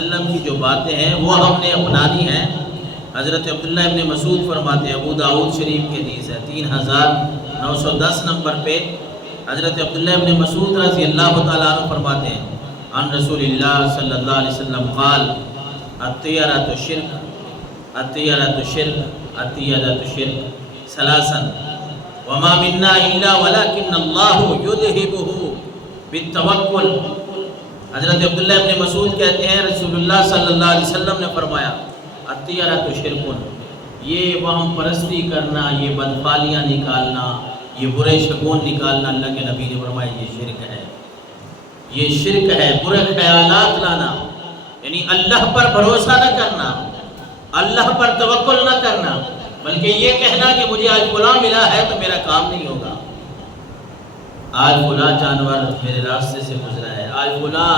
وسلم کی جو باتیں ہیں وہ ہم نے اپنانی ہیں۔ حضرت عبداللہ ابن مسعود فرماتے ہیں، ابو داؤد شریف کی حدیث ہے 3910 نمبر پہ، حضرت عبداللہ ابن مسعود رضی اللہ تعالیٰ عنہ فرماتے ہیں عن رسول اللہ صلی اللہ علیہ وسلم قال الطیرۃ شرک الطیرۃ شرک الطیرۃ شرک ثلاثا وما منا الا ولکن اللہ یذہبہ بالتوکل۔ حضرت عبداللہ ابن مسعود کہتے ہیں رسول اللہ صلی اللہ علیہ وسلم نے فرمایا الطیرۃ شرک، یہ وہم پرستی کرنا، یہ بدفالیاں نکالنا، یہ برے شگون نکالنا، اللہ کے نبی نے فرمایا یہ شرک ہے، یہ شرک ہے۔ برے خیالات لانا یعنی اللہ پر بھروسہ نہ کرنا، اللہ پر توکل نہ کرنا، بلکہ یہ کہنا کہ مجھے آج فلاں ملا ہے تو میرا کام نہیں ہوگا، آج فلاں جانور میرے راستے سے گزرا ہے، آج فلاں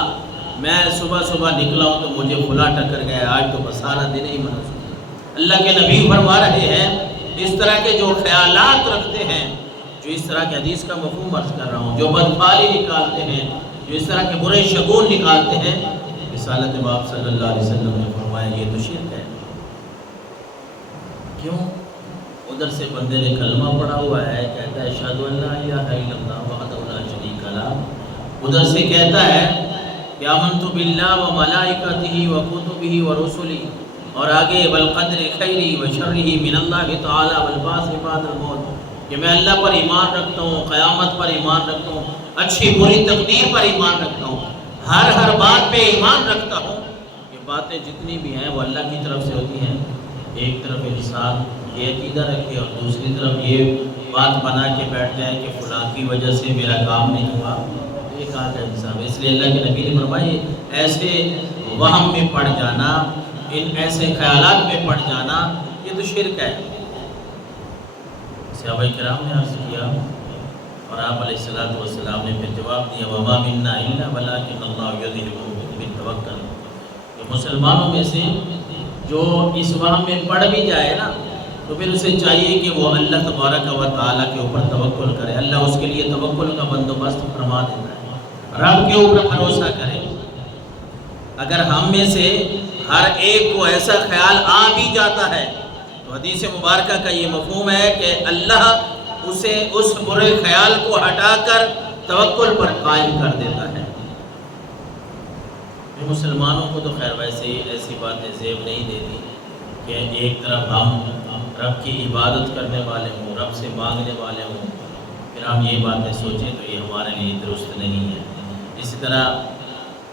میں صبح صبح نکلا ہوں تو مجھے فلاں ٹکر گیا، آج تو بس سارا دن ہی منحوس۔ اللہ کے نبی فرما رہے ہیں اس طرح کے جو خیالات رکھتے ہیں، جو اس طرح کے حدیث کا مفہوم عرض کر رہا ہوں، جو بدفالی نکالتے ہیں، جو اس طرح کے برے شگون نکالتے ہیں، رسالت باب صلی اللہ علیہ وسلم نے فرمایا یہ تو شرک ہے۔ کیوں؟ ادھر سے بندے نے کلمہ پڑھا ہوا ہے، کہتا ہے اشہد ان لا الہ الا اللہ وحدہ لا شریک لہ، ادھر سے کہتا ہے کہ آمنت باللہ و ملائکتہ و کتبہ و رسلہ، اور آگے والقدر خیرہ و شرہ من اللہ تعالی والبعث بعد الموت، کہ میں اللہ پر ایمان رکھتا ہوں، قیامت پر ایمان رکھتا ہوں، اچھی بری تقدیر پر ایمان رکھتا ہوں، ہر بات پہ ایمان رکھتا ہوں۔ یہ باتیں جتنی بھی ہیں وہ اللہ کی طرف سے ہوتی ہیں۔ ایک طرف انسان یہ عقیدہ رکھے اور دوسری طرف یہ بات بنا کے بیٹھ جائے کہ فلاں کی وجہ سے میرا کام نہیں ہوا، یہ کہا ہے انصاف۔ اس لیے اللہ کے نبی نے فرمایا ایسے وہم میں پڑ جانا، ان ایسے خیالات میں پڑ جانا، یہ تو شرک ہے۔ صحابہ کرام نے عرض کیا اور آپ علیہ السلام نے پھر جواب دیا وما منا الا ولکن اللہ یذہب بالتوکل، کہ مسلمانوں میں سے جو اس وہم میں پڑ بھی جائے نا تو پھر اسے چاہیے کہ وہ اللہ تبارک و تعالیٰ کے اوپر توکل کرے، اللہ اس کے لیے توکل کا بندوبست فرما دیتا ہے، رب کے اوپر بھروسہ کرے۔ اگر ہم میں سے ہر ایک کو ایسا خیال آ بھی جاتا ہے تو حدیث مبارکہ کا یہ مفہوم ہے کہ اللہ اسے اس برے خیال کو ہٹا کر توکل پر قائم کر دیتا ہے۔ مسلمانوں کو تو خیر ویسے ہی ایسی باتیں زیب نہیں دیتی کہ ایک طرف ہم رب کی عبادت کرنے والے ہوں، رب سے مانگنے والے ہوں، پھر ہم یہ باتیں سوچیں تو یہ ہمارے لیے درست نہیں ہے۔ اسی طرح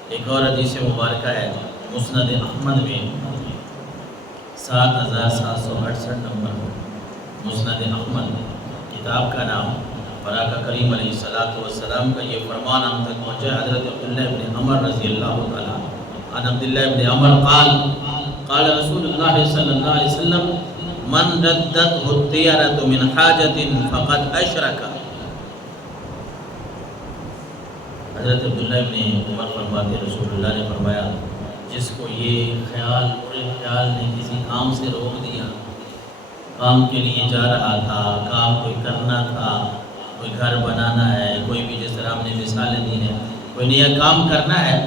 ایک اور حدیث مبارکہ ہے مسند احمد میں 7768 نمبر، مسند احمد کتاب کا نام، اور آقا کریم علیہ السلام کا یہ فرمان ہم تک پہنچا۔ حضرت عبداللہ ابن عمر رضی اللہ تعالیٰ عن عبداللہ ابن عمر قال قال رسول اللہ صلی اللہ علیہ وسلم من ردته الطیرۃ من حاجۃ فقد اشرک۔ حضرت عبداللہ ابن عمر فرماتے رسول اللہ نے فرمایا جس کو یہ خیال برے خیال نے کسی کام سے روک دیا، کام کے لیے جا رہا تھا، کام کوئی کرنا تھا، کوئی گھر بنانا ہے، کوئی بھی جس طرح ہم نے مثالیں دی ہیں، کوئی نیا کام کرنا ہے،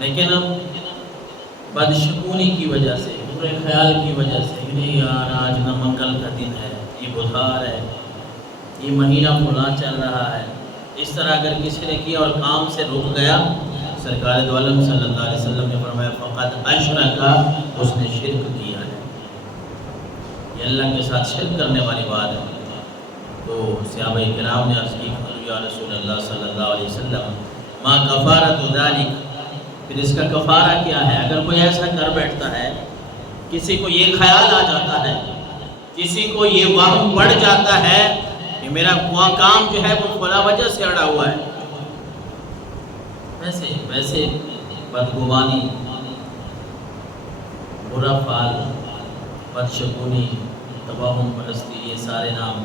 لیکن بدشگونی کی وجہ سے، برے خیال کی وجہ سے، نہیں یار آج نہ منگل کا دن ہے، یہ بدھوار ہے، یہ مہینہ فلاں چل رہا ہے، اس طرح اگر کسی نے کیا اور کام سے رک گیا، سرکار دو عالم صلی اللہ علیہ وسلم نے فرمایا فقط اشرک، اس نے شرک کیا ہے، یہ اللہ کے ساتھ شرک کرنے والی بات ہے۔ تو صحابہ کرام نے عرض کی یا رسول اللہ صلی اللہ علیہ وسلم ما کفارۃ ذالک، پھر اس کا کفارہ کیا ہے؟ اگر کوئی ایسا کر بیٹھتا ہے، کسی کو یہ خیال آ جاتا ہے، کسی کو یہ وہم پڑ جاتا ہے کہ میرا کام جو ہے وہ فلاں وجہ سے اڑا ہوا ہے، ویسے بدگمانی، برا فعل، بدشگونی، توہم پرستی، یہ سارے نام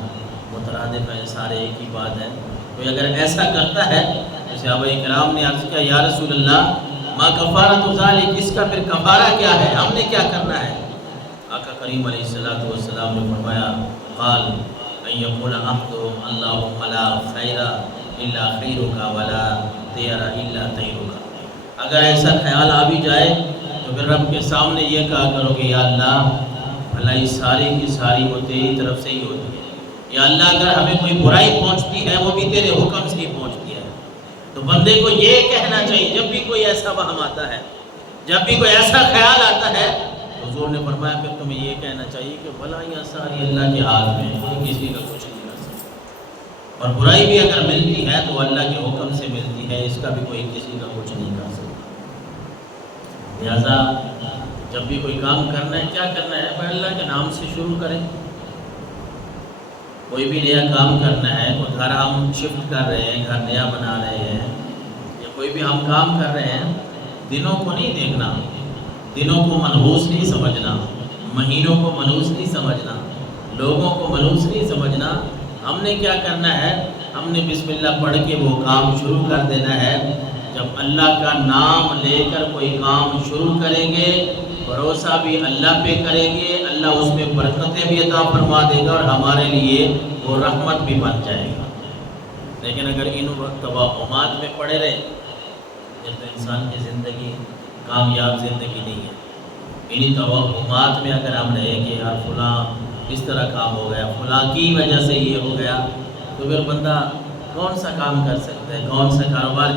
مترادف ہیں، سارے ایک ہی بات ہے۔ کوئی اگر ایسا کرتا ہے تو صحابہ کرام نے عرض کیا یا رسول اللہ ما کفارۃ ذالک، اس کا پھر کفارہ کیا ہے، ہم نے کیا کرنا ہے؟ آقا کریم علیہ السلام نے فرمایا قال ان یقول احدهم اللهم لا خیر الا خیرک ولا طیر الا طیرک، اگر ایسا خیال آ بھی جائے تو تو پھر رب کے سامنے یہ کہا کرو کہ یا اللہ بھلائی ساری کی ساری وہ تیری طرف سے ہی ہوتی ہے، یا اللہ اگر ہمیں کوئی برائی پہنچتی ہے وہ بھی تیرے حکم سے ہی پہنچتی ہے۔ تو بندے کو یہ کہنا چاہیے جب بھی کوئی ایسا وہم آتا ہے، جب بھی کوئی ایسا خیال آتا ہے، حضور نے فرمایا پھر تمہیں یہ کہنا چاہیے کہ بھلائیاں ساری اللہ کے ہاتھ میں، کوئی کسی کا کچھ نہیں کر سکتا، اور برائی بھی اگر ملتی ہے تو اللہ کے حکم سے ملتی ہے، اس کا بھی کوئی کسی کا کچھ نہیں کر سکتا۔ لہذا جب بھی کوئی کام کرنا ہے، کیا کرنا ہے؟ بھائی اللہ کے نام سے شروع کریں۔ کوئی بھی نیا کام کرنا ہے، کوئی گھر ہم شفٹ کر رہے ہیں، گھر نیا بنا رہے ہیں، یا کوئی بھی ہم کام کر رہے ہیں، دنوں کو نہیں دیکھنا، دنوں کو منحوس نہیں سمجھنا، مہینوں کو منحوس نہیں سمجھنا، لوگوں کو منحوس نہیں سمجھنا۔ ہم نے کیا کرنا ہے؟ ہم نے بسم اللہ پڑھ کے وہ کام شروع کر دینا ہے۔ جب اللہ کا نام لے کر کوئی کام شروع کریں گے، بھروسہ بھی اللہ پہ کریں گے، اللہ اس میں برکتیں بھی عطا فرما دے گا اور ہمارے لیے وہ رحمت بھی بن جائے گا۔ لیکن اگر ان توہمات میں پڑے رہے پھر تو انسان کی زندگی کامیاب زندگی نہیں ہے۔ انہی توہمات میں اگر ہم رہے کہ یار فلاں اس طرح کام ہو گیا، فلاں کی وجہ سے یہ ہو گیا، تو پھر بندہ کون سا کام کر سکتا ہے، کون سا کاروبار